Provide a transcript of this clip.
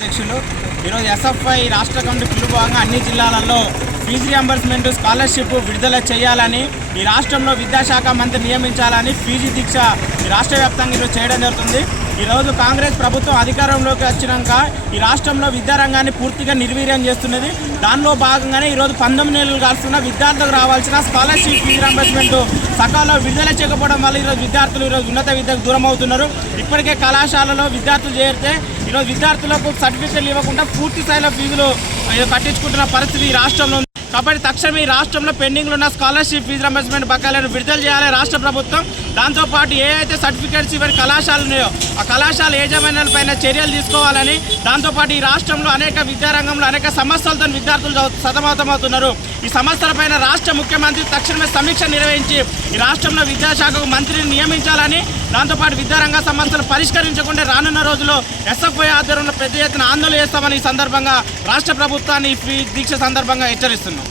అధ్యక్షులు. ఈరోజు ఎస్ఎఫ్ఐ రాష్ట్ర కమిటీ పిలుపుగా అన్ని జిల్లాలలో ఫీజు రియంబర్స్మెంట్ స్కాలర్షిప్ విడుదల చేయాలని ఈ రాష్ట్రంలో విద్యాశాఖ మంత్రి నియమించాలని పీజీ దీక్ష ఈ రాష్ట్ర వ్యాప్తంగా ఈరోజు చేయడం జరుగుతుంది. ఈరోజు కాంగ్రెస్ ప్రభుత్వం అధికారంలోకి వచ్చినాక ఈ రాష్ట్రంలో విద్యారంగాన్ని పూర్తిగా నిర్వీర్యం చేస్తున్నది. దానిలో భాగంగానే ఈరోజు పంతొమ్మిది నెలలు కాస్తున్న విద్యార్థులకు రావాల్సిన స్కాలర్షిప్ ఫీజు రియంబర్స్మెంట్ సకాలంలో విడుదల చేయకపోవడం వల్ల ఈరోజు విద్యార్థులు ఈరోజు ఉన్నత విద్యకు దూరం అవుతున్నారు ఇప్పటికే కళాశాలలో విద్యార్థులు చేరితే ఈరోజు విద్యార్థులకు సర్టిఫికెట్లు ఇవ్వకుండా పూర్తి స్థాయిలో ఫీజులు కట్టించుకుంటున్న పరిస్థితి ఈ రాష్ట్రంలో ఉంది. కాబట్టి తక్షణం ఈ రాష్ట్రంలో పెండింగ్లో ఉన్న స్కాలర్షిప్ ఫీజు రంబర్స్మెంట్ బకాయిలను విడుదల చేయాలి రాష్ట్ర ప్రభుత్వం. దాంతోపాటు ఏ అయితే సర్టిఫికేట్స్ ఇవ్వని కళాశాలలు ఉన్నాయో ఆ కళాశాల యజమానులపైన చర్యలు తీసుకోవాలని దాంతోపాటు ఈ రాష్ట్రంలో అనేక విద్యారంగంలో అనేక సమస్యలతో విద్యార్థులు సతమతమవుతున్నారు. ఈ సమస్యలపైన రాష్ట్ర ముఖ్యమంత్రి తక్షణమే సమీక్ష నిర్వహించి ఈ రాష్ట్రంలో విద్యాశాఖకు మంత్రిని నియమించాలని దాంతోపాటు విద్యారంగ సమస్యలు పరిష్కరించకుండా రానున్న రోజుల్లో ఎస్ఎఫ్ఐ ఆధ్వర్యంలో పెద్ద ఎత్తున ఆందోళన చేస్తామని ఈ సందర్భంగా రాష్ట్ర ప్రభుత్వాన్ని దీక్ష సందర్భంగా హెచ్చరిస్తున్నాం.